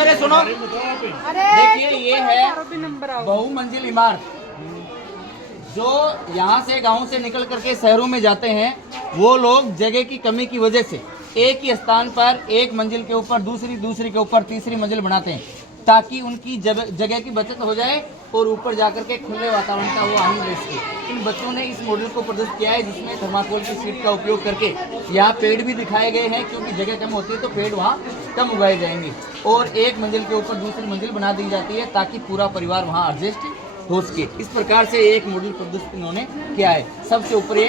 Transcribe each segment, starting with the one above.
Sir सुनो, देखिए ये है बहुमंजिल इमारत। जो यहाँ से गांव से निकल करके शहरों में जाते हैं वो लोग जगह की कमी की वजह से एक ही स्थान पर एक मंजिल के ऊपर दूसरी के ऊपर तीसरी मंजिल बनाते हैं, ताकि उनकी जगह की बचत हो जाए और ऊपर जाकर के खुले वातावरण का वो आनंद ले सके। इन बच्चों ने इस मॉडल को प्रदर्शित किया है जिसमें थर्माकोल की शीट का उपयोग करके यहाँ पेड़ भी दिखाए गए हैं, क्योंकि जगह कम होती है तो पेड़ वहाँ कम उगाए जाएंगे और एक मंजिल के ऊपर दूसरी मंजिल बना दी जाती है ताकि पूरा परिवार वहाँ एडजस्ट हो सके। इस प्रकार से एक मॉडल प्रदर्शित इन्होंने किया है। सबसे ऊपर ये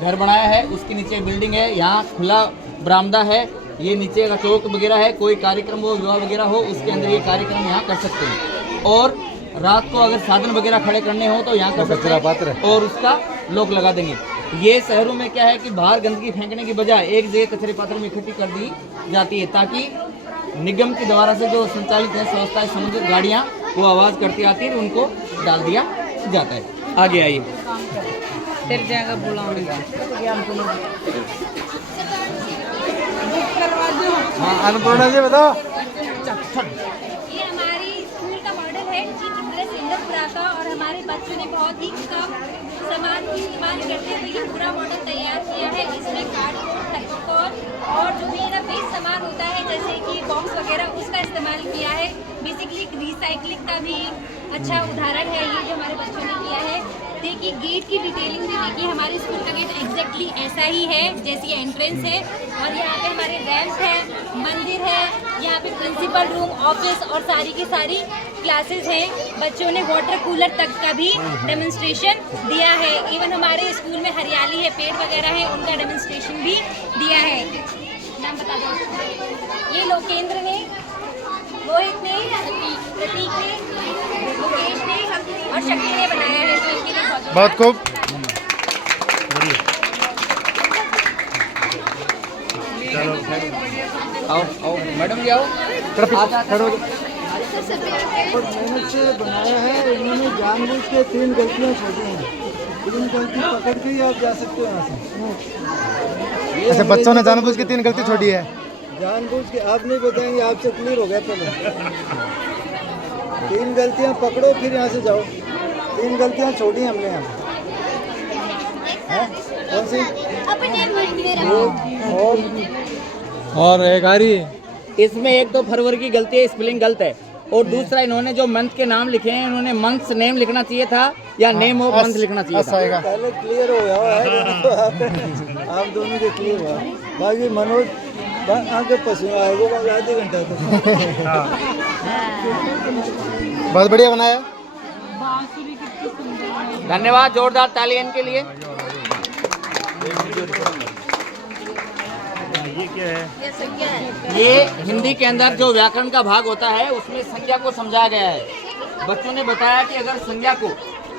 घर बनाया है, उसके नीचे बिल्डिंग है, यहाँ खुला बरामदा है, ये नीचे का चौक वगैरह है, कोई कार्यक्रम हो विवाह वगैरह हो उसके अंदर ये कार्यक्रम यहाँ कर सकते हैं। और रात को अगर साधन वगैरह खड़े करने हो तो यहाँ कर सकते हैं और उसका लॉक लगा देंगे। ये शहरों में क्या है कि बाहर गंदगी फेंकने की बजाय एक जगह कचरे पात्र में इकट्ठी कर दी जाती है, ताकि निगम के द्वारा से जो संचालित है संस्थाएं समुद्र गाड़ियाँ वो आवाज़ करती आती है, उनको डाल दिया जाता है। आगे आइए। फिर जाएगा बुलाने का। हाँ अन्नपूर्णा जी बताओ। ये हमारी स्कूल का मॉडल है इंद्रपुरा का, और हमारे बच्चों ने बहुत ही कम सामान की इस्तेमाल करते हुए ये पूरा मॉडल तैयार किया है। इसमें कार्डबोर्ड, थर्मोकोल और जो भी है वेस्ट सामान होता है जैसे कि बॉक्स वगैरह उसका इस्तेमाल किया है। बेसिकली रिसाइकलिंग का भी अच्छा उदाहरण है ये जो हमारे बच्चों ने किया है। देखिए गेट की डिटेलिंग भी देखिए, हमारे स्कूल का गेट एग्जैक्टली ऐसा ही है जैसी एंट्रेंस है, और यहाँ पे हमारे रैंप है, मंदिर है, यहाँ पे प्रिंसिपल रूम, ऑफिस और सारी की सारी क्लासेस हैं। बच्चों ने वाटर कूलर तक का भी डेमोन्स्ट्रेशन दिया है। इवन हमारे स्कूल में हरियाली है, पेड़ वगैरह है, उनका डेमोन्स्ट्रेशन भी दिया है। नाम बता दो। ये लोकेंद्र ने, रोहित ने, प्रतीक ने, मुकेश ने और शक्ति ने बनाया है, तो इनके लिए बहुत खूब। आओ मैडम जी आओ। मेहनत से बनाया है इन्होंने, जानबूझ के 3 गलतियाँ छोड़ी हैं। 3 गलती पकड़ के ही आप जा सकते हो यहाँ से। अच्छा बच्चों ने जानबूझ के 3 गलती छोड़ी है। जानबूझ के आप नहीं बताएंगे, आपसे क्लियर हो गया पहले। 3 गलतियाँ पकड़ो फिर यहाँ से जाओ। 3 गलतियाँ छोड़ी हमने यहाँ। कौन सी? और एक आ रही इसमें एक तो फरवरी की गलती है, स्पेलिंग गलत है, और दूसरा इन्होंने जो मंथ के नाम लिखे हैं इन्होंने मंथ्स नेम लिखना चाहिए था या नेम ऑफ मंथ लिखना चाहिए था। पहले क्लियर हो गया है आप दोनों के क्लियर हुआ। बाकी मनोज आगे पसीना आएगा आधे घंटा तक। बहुत बढ़िया बनाया, धन्यवाद, जोरदार ताली इनके लिए। ये क्या है? ये हिंदी के अंदर जो व्याकरण का भाग होता है उसमें संज्ञा को समझाया गया है। बच्चों ने बताया कि अगर संज्ञा को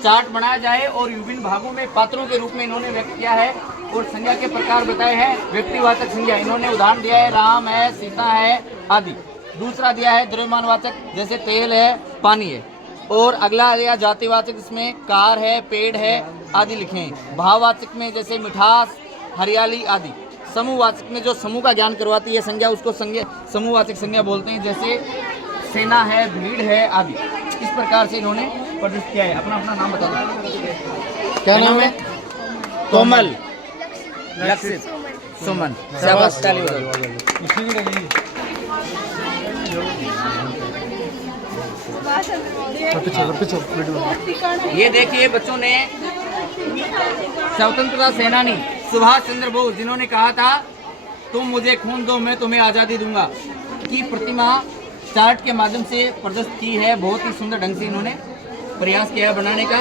चार्ट बनाया जाए और विभिन्न भागों में पात्रों के रूप में इन्होंने व्यक्त किया है और संज्ञा के प्रकार बताए हैं। व्यक्तिवाचक संज्ञा इन्होंने उदाहरण दिया है, राम है, सीता है आदि। दूसरा दिया है द्रव्यमानवाचक, जैसे तेल है, पानी है। और अगला दिया जातिवाचक, इसमें कार है, पेड़ है आदि लिखे हैं। भाववाचक में जैसे मिठास, हरियाली आदि। समूहवाचक में जो समूह का ज्ञान करवाती है संज्ञा, उसको समूहवाचक संज्ञा बोलते हैं, जैसे सेना है, भीड़ है आदि। इस प्रकार से इन्होंने प्रदर्शित किया है। अपना अपना नाम बता दो। क्या नाम है? कोमल, लक्षित, सुमन। शाबाश, ताली बजाओ। ये देखिए बच्चों ने स्वतंत्रता सेनानी सुभाष चंद्र बोस, जिन्होंने कहा था तुम मुझे खून दो मैं तुम्हें आज़ादी दूंगा, की प्रतिमा चार्ट के माध्यम से प्रदर्शित की है। बहुत ही सुंदर ढंग से इन्होंने प्रयास किया है बनाने का।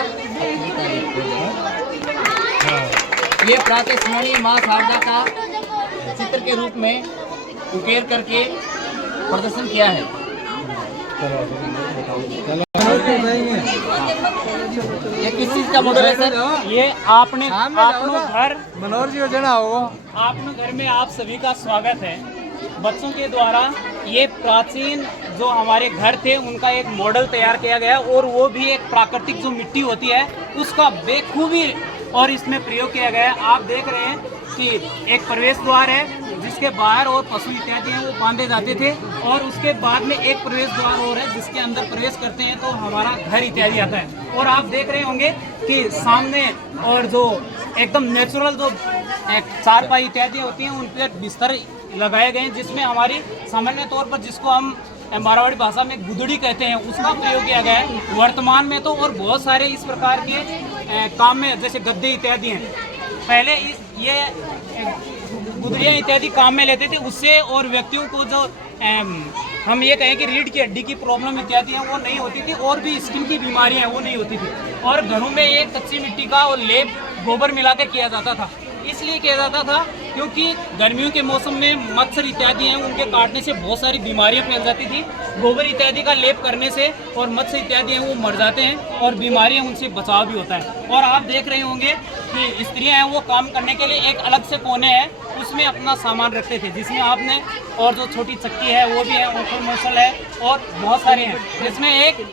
ये प्रातः स्मरणीय माँ शारदा का चित्र के रूप में उकेर करके प्रदर्शन किया है। ये किस चीज का मॉडल है सर? ये आपने घर मनोहर जी जना हो आपने घर में आप सभी का स्वागत है। बच्चों के द्वारा ये प्राचीन जो हमारे घर थे उनका एक मॉडल तैयार किया गया, और वो भी एक प्राकृतिक जो मिट्टी होती है उसका बेखूबी और इसमें प्रयोग किया गया है। आप देख रहे हैं कि एक प्रवेश द्वार है जिसके बाहर और पशु इत्यादि हैं वो बांधे जाते थे, और उसके बाद में एक प्रवेश द्वार और है जिसके अंदर प्रवेश करते हैं तो हमारा घर इत्यादि आता है। और आप देख रहे होंगे कि सामने और जो एकदम नेचुरल जो चारपाई इत्यादि होती हैं उन पर बिस्तर लगाए गए हैं, जिसमें हमारी सामान्य तौर पर जिसको हम मारवाड़ी भाषा में गुदड़ी कहते हैं उसका प्रयोग किया गया है। वर्तमान में तो और बहुत सारे इस प्रकार के काम में जैसे गद्दे इत्यादि हैं, पहले ये गुदड़ियाँ इत्यादि काम में लेते थे, उससे और व्यक्तियों को जो हम ये कहें कि रीढ़ की हड्डी की प्रॉब्लम इत्यादि है वो नहीं होती थी, और भी स्किन की बीमारियां हैं वो नहीं होती थी। और घरों में एक कच्ची मिट्टी का और लेप गोबर मिलाकर किया जाता था, इसलिए किया जाता था क्योंकि गर्मियों के मौसम में मच्छर इत्यादि हैं उनके काटने से बहुत सारी बीमारियां फैल जाती थी। गोबर इत्यादि का लेप करने से और मच्छर इत्यादि हैं वो मर जाते हैं और बीमारियां उनसे बचाव भी होता है। और आप देख रहे होंगे कि स्त्रियां हैं वो काम करने के लिए एक अलग से कोने हैं उसमें अपना सामान रखते थे, जिसमें आपने और जो छोटी चक्की है वो भी है, ओखल मोसल है और बहुत सारे हैं, जिसमें एक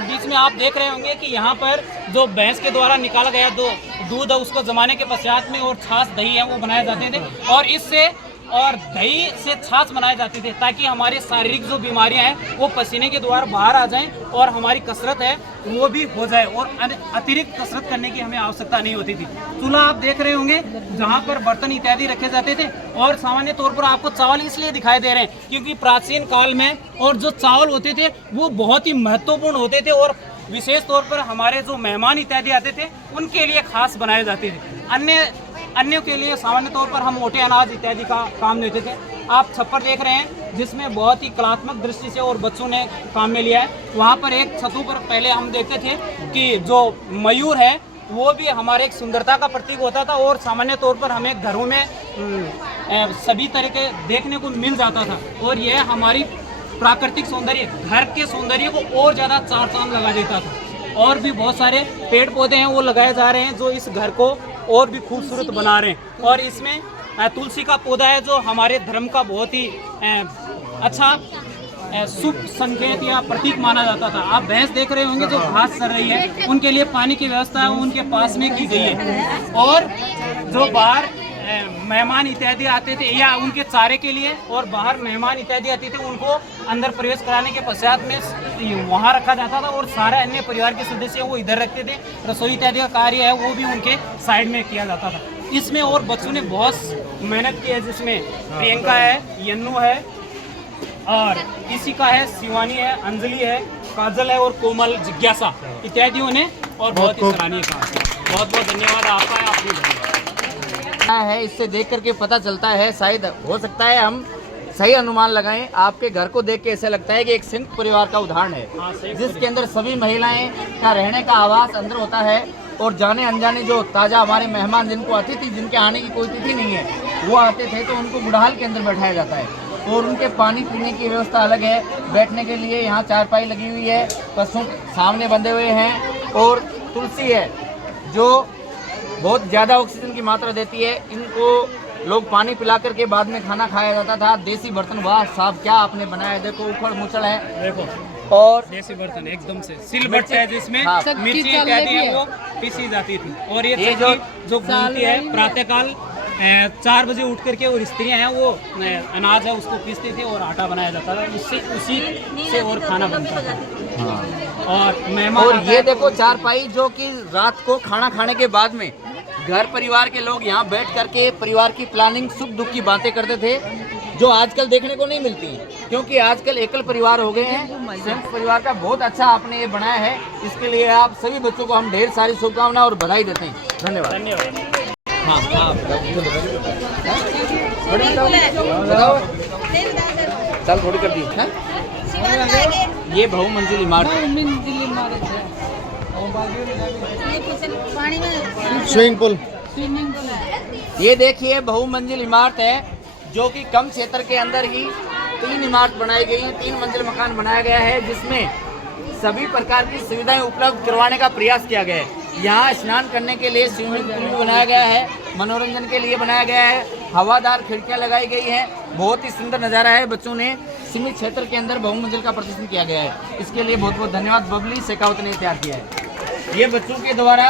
बीच में आप देख रहे होंगे कि यहाँ पर जो भैंस के द्वारा निकाला गया दूध है उसको जमाने के पश्चात में और छाछ दही है वो बनाए जाते थे, और इससे और दही से छाछ बनाए जाते थे ताकि हमारी शारीरिक जो बीमारियां हैं वो पसीने के द्वारा बाहर आ जाएं और हमारी कसरत है वो भी हो जाए और अतिरिक्त कसरत करने की हमें आवश्यकता नहीं होती थी। चूल्हा आप देख रहे होंगे जहाँ पर बर्तन इत्यादि रखे जाते थे, और सामान्य तौर पर आपको चावल इसलिए दिखाई दे रहे हैं क्योंकि प्राचीन काल में और जो चावल होते थे वो बहुत ही महत्वपूर्ण होते थे और विशेष तौर पर हमारे जो मेहमान इत्यादि आते थे उनके लिए खास बनाए जाते थे। अन्यों के लिए सामान्य तौर पर हम मोटे अनाज इत्यादि का काम लेते थे। आप छप्पर देख रहे हैं जिसमें बहुत ही कलात्मक दृष्टि से और बच्चों ने काम में लिया है। वहाँ पर एक छतों पर पहले हम देखते थे कि जो मयूर है वो भी हमारे एक सुंदरता का प्रतीक होता था, और सामान्य तौर पर हमें घरों में सभी तरह के देखने को मिल जाता था, और यह हमारी प्राकृतिक सौंदर्य घर के सौंदर्य को और ज़्यादा चार चांद लगा देता था। और भी बहुत सारे पेड़ पौधे हैं वो लगाए जा रहे हैं जो इस घर को और भी खूबसूरत बना रहे हैं, और इसमें तुलसी का पौधा है जो हमारे धर्म का बहुत ही अच्छा शुभ संकेत या प्रतीक माना जाता था। आप भैंस देख रहे होंगे जो घास चर रही है, उनके लिए पानी की व्यवस्था है उनके पास में की गई है, और जो बाहर मेहमान इत्यादि आते थे या उनके चारे के लिए और बाहर मेहमान इत्यादि आते थे उनको अंदर प्रवेश कराने के पश्चात में वहाँ रखा जाता था, और सारे अन्य परिवार के सदस्य वो इधर रखते थे। रसोई इत्यादि का कार्य है वो भी उनके साइड में किया जाता था। इसमें और बच्चों ने बहुत मेहनत की है, जिसमें प्रियंका है, यन्नू है, और इसी का है शिवानी है, अंजलि है, काजल है और कोमल, जिज्ञासा इत्यादियों ने और बहुत ही सराहनीय काम। बहुत बहुत धन्यवाद आपका। आपकी है इससे देख करके पता चलता है, शायद हो सकता है हम सही अनुमान लगाएं। आपके घर को देख के ऐसा लगता है कि एक संयुक्त परिवार का उदाहरण है जिसके अंदर सभी महिलाएं का रहने का आवास अंदर होता है, और जाने अनजाने जो ताज़ा हमारे मेहमान जिनको अतिथि जिनके आने की कोई तिथि नहीं है वो आते थे तो उनको गुड़हाल के अंदर बैठाया जाता है, और उनके पानी पीने की व्यवस्था अलग है। बैठने के लिए यहाँ चारपाई लगी हुई है, पशु सामने बंधे हुए हैं, और तुलसी है जो बहुत ज़्यादा ऑक्सीजन की मात्रा देती है। इनको लोग पानी पिला करके बाद में खाना खाया जाता था। देसी बर्तन, वाह साहब क्या आपने बनाया है, देखो उखड़ मुचड़ है, देखो, और देसी बर्तन एकदम से सिलबट्टे है जिसमें हाँ। मिर्ची इत्यादि है वो पीसी जाती थी, और ये जो घूमती है प्रातःकाल 4 बजे उठ करके, और स्त्रियां हैं वो अनाज है उसको पीसते थे और आटा बनाया जाता था, उसी से और खाना बनता था। हाँ। और मेहमान और ये देखो चारपाई जो कि रात को खाना खाने के बाद में घर परिवार के लोग यहाँ बैठ करके परिवार की प्लानिंग, सुख दुख की बातें करते थे, जो आजकल देखने को नहीं मिलती, क्योंकि आजकल एकल परिवार हो गए हैं। संयुक्त परिवार का बहुत अच्छा आपने ये बनाया है, इसके लिए आप सभी बच्चों को हम ढेर सारी शुभकामनाएं और बधाई देते हैं। धन्यवाद। हाँ हाँ चल थोड़ी कर दी है। ये बहुमंजिल इमारत स्विमिंग पूल। ये देखिए बहुमंजिल इमारत है जो कि कम क्षेत्र के अंदर ही 3 इमारत बनाई गई है, 3 मंजिल मकान बनाया गया है, जिसमें सभी प्रकार की सुविधाएं उपलब्ध करवाने का प्रयास किया गया है। यहाँ स्नान करने के लिए स्विमिंग पूल भी बनाया गया है, मनोरंजन के लिए बनाया गया है, हवादार खिड़कियाँ लगाई गई हैं। बहुत ही सुंदर नज़ारा है। बच्चों ने सीमित क्षेत्र के अंदर बहुमंजिल का प्रदर्शन किया गया है, इसके लिए बहुत बहुत धन्यवाद बबली शेखावत ने तैयार किया है। ये बच्चों के द्वारा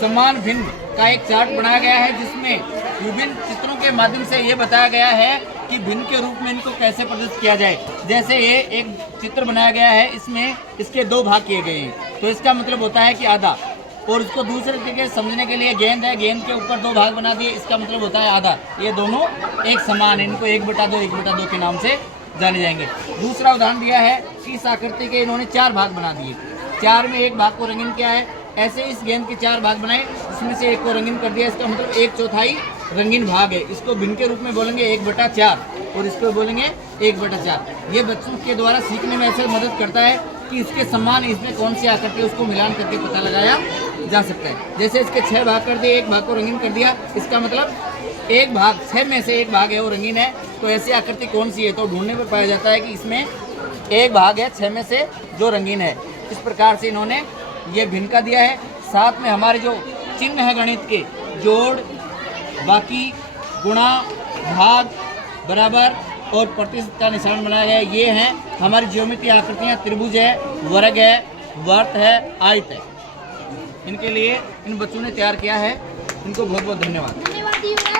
समान भिन्न का एक चार्ट बनाया गया है, जिसमें विभिन्न चित्रों के माध्यम से ये बताया गया है कि भिन्न के रूप में इनको कैसे प्रदर्शित किया जाए। जैसे ये एक चित्र बनाया गया है, इसमें इसके 2 भाग किए गए हैं, तो इसका मतलब होता है कि आधा। और इसको दूसरे तरीके से समझने के लिए गेंद है, गेंद के ऊपर 2 भाग बना दिए, इसका मतलब होता है आधा। ये दोनों एक समान है, इनको 1/2 1/2 के नाम से जाने जाएंगे। दूसरा उदाहरण दिया है कि इस आकृति के इन्होंने 4 भाग बना दिए, 4 में एक भाग को रंगीन किया है। ऐसे इस गेंद के 4 भाग बनाए, इसमें से एक को रंगीन कर दिया, इसका मतलब 1/4 रंगीन भाग है। इसको भिन्न के रूप में बोलेंगे 1/4 और इसको बोलेंगे 1/4। ये बच्चों के द्वारा सीखने में ऐसे मदद करता है कि इसके समान इसमें कौन सी आकृति है उसको मिलान करके पता लगाया जा सकता है। जैसे इसके 6 भाग कर दिए, एक भाग को रंगीन कर दिया, इसका मतलब एक भाग 6 में से एक भाग है वो रंगीन है। तो ऐसी आकृति कौन सी है, तो ढूंढने पर पाया जाता है कि इसमें एक भाग है 6 में से जो रंगीन है। इस प्रकार से इन्होंने ये भिन्न का दिया है। साथ में हमारे जो चिन्ह है गणित के, जोड़, बाकी, गुणा, भाग, बराबर और प्रतिशत का निशान बनाया गया है। ये हैं हमारी ज्योमेट्री आकृतियाँ, त्रिभुज है, वर्ग है, वर्त है, आयत है। इनके लिए इन बच्चों ने तैयार किया है। इनको बहुत बहुत धन्यवाद।